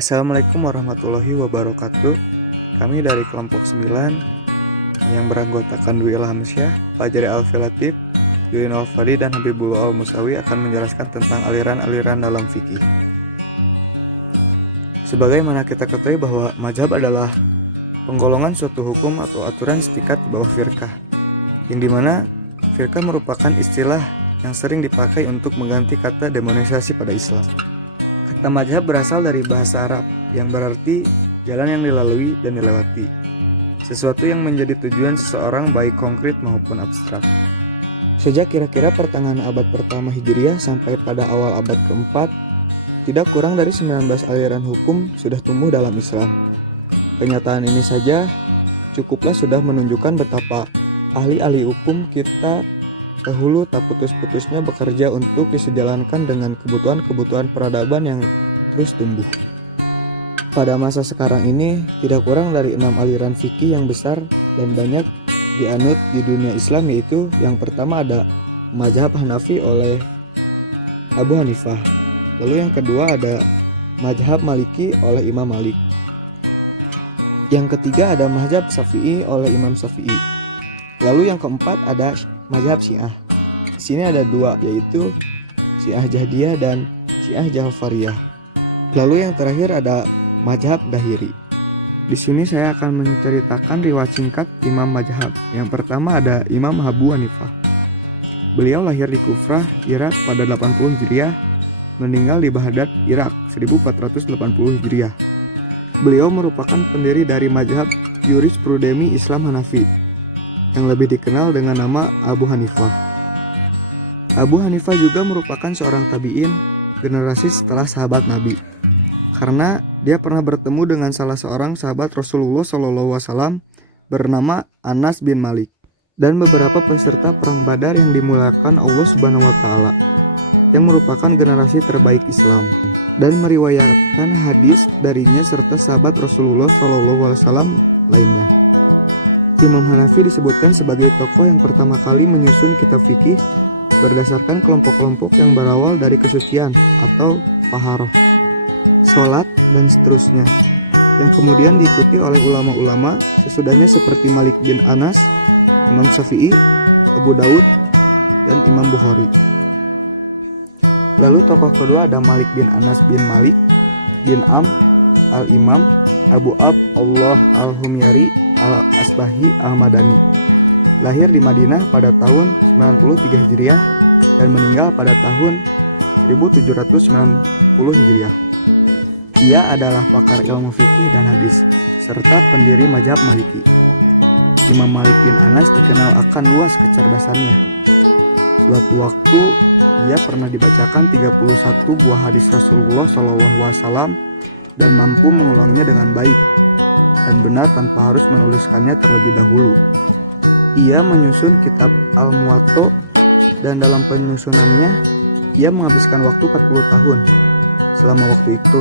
Assalamualaikum warahmatullahi wabarakatuh. Kami dari kelompok 9 yang beranggotakan Dwi Ilhamsyah, Fajri Alfi Latif, Yudin Al-Fadi, dan Habibullah Al-Musawi akan menjelaskan tentang aliran-aliran dalam fikih. Sebagaimana kita ketahui bahwa mazhab adalah penggolongan suatu hukum atau aturan setingkat di bawah firqah, yang dimana firqah merupakan istilah yang sering dipakai untuk mengganti kata demonisasi pada Islam. Kata mazhab berasal dari bahasa Arab yang berarti jalan yang dilalui dan dilewati, sesuatu yang menjadi tujuan seseorang baik konkret maupun abstrak. Sejak kira-kira pertengahan abad pertama Hijriah sampai pada awal abad keempat, tidak kurang dari 19 aliran hukum sudah tumbuh dalam Islam. Kenyataan ini saja cukuplah sudah menunjukkan betapa ahli-ahli hukum kita dahulu tak putus-putusnya bekerja untuk disejalankan dengan kebutuhan-kebutuhan peradaban yang terus tumbuh. Pada masa sekarang ini, tidak kurang dari 6 aliran fikih yang besar dan banyak dianut di dunia Islam, yaitu yang pertama ada mazhab Hanafi oleh Abu Hanifah. Lalu yang kedua ada mazhab Maliki oleh Imam Malik. Yang ketiga ada mazhab Syafi'i oleh Imam Syafi'i. Lalu yang keempat ada mazhab Syiah. Di sini ada dua, yaitu Syiah Jahdiyah dan Syiah Jafariyah. Lalu yang terakhir ada mazhab Dahiri. Di sini saya akan menceritakan riwayat singkat imam mazhab. Yang pertama ada Imam Abu Hanifah. Beliau lahir di Kufrah, Irak pada 80 Hijriah, meninggal di Baghdad, Irak 1480 Hijriah. Beliau merupakan pendiri dari mazhab Jurisprudemi Islam Hanafi, yang lebih dikenal dengan nama Abu Hanifah. Abu Hanifah juga merupakan seorang tabi'in generasi setelah sahabat Nabi, karena dia pernah bertemu dengan salah seorang sahabat Rasulullah SAW bernama Anas bin Malik dan beberapa peserta perang Badar yang dimuliakan Allah Subhanahu wa Ta'ala, yang merupakan generasi terbaik Islam, dan meriwayatkan hadis darinya serta sahabat Rasulullah SAW lainnya. Imam Hanafi disebutkan sebagai tokoh yang pertama kali menyusun kitab fikih berdasarkan kelompok-kelompok yang berawal dari kesucian atau taharah, sholat, dan seterusnya, yang kemudian diikuti oleh ulama-ulama sesudahnya seperti Malik bin Anas, Imam Syafi'i, Abu Daud, dan Imam Bukhari. Lalu tokoh kedua ada Malik bin Anas bin Malik bin Al-Imam Abu Allah Al-Humyari Al-Asbahi Al-Madani, lahir di Madinah pada tahun 93 Hijriah dan meninggal pada tahun 1790 Hijriah. Ia adalah pakar ilmu fikih dan hadis serta pendiri mazhab Maliki. Imam Malik bin Anas dikenal akan luas kecerdasannya. Suatu waktu ia pernah dibacakan 31 buah hadis Rasulullah SAW dan mampu mengulangnya dengan baik dan benar tanpa harus menuliskannya terlebih dahulu. Ia menyusun kitab Al-Muwatta dan dalam penyusunannya ia menghabiskan waktu 40 tahun. Selama waktu itu,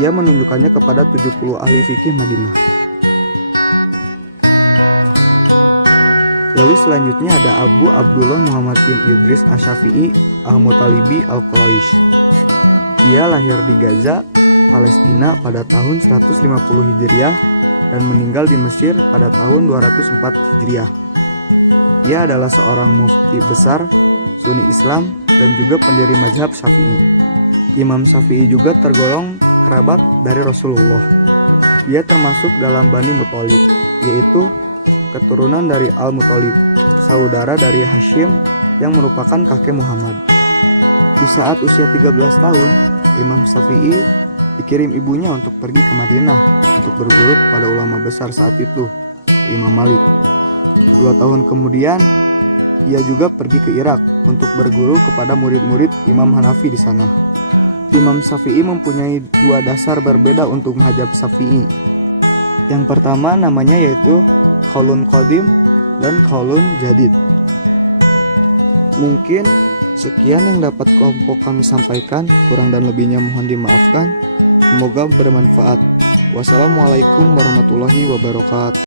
ia menunjukkannya kepada 70 ahli fikih Madinah. Lalu selanjutnya ada Abu Abdullah Muhammad bin Idris Asy-Syafi'i Al-Mutalibi Al-Quraisy. Ia lahir di Gaza, Palestina pada tahun 150 Hijriah dan meninggal di Mesir pada tahun 204 Hijriah. Ia adalah seorang mufti besar Sunni Islam dan juga pendiri mazhab Syafi'i. Imam Syafi'i juga tergolong kerabat dari Rasulullah. Dia termasuk dalam Bani Muthalib, yaitu keturunan dari Al-Muthalib, saudara dari Hashim yang merupakan kakek Muhammad. Di saat usia 13 tahun, Imam Syafi'i dikirim ibunya untuk pergi ke Madinah untuk berguru kepada ulama besar saat itu, Imam Malik. 2 tahun kemudian, ia juga pergi ke Irak untuk berguru kepada murid-murid Imam Hanafi di sana. Imam Syafi'i mempunyai 2 dasar berbeda untuk mazhab Syafi'i. Yang pertama namanya yaitu Qaulun Qadim dan Qaulun Jadid. Mungkin sekian yang dapat kelompok kami sampaikan, kurang dan lebihnya mohon dimaafkan. Semoga bermanfaat. Wassalamualaikum warahmatullahi wabarakatuh.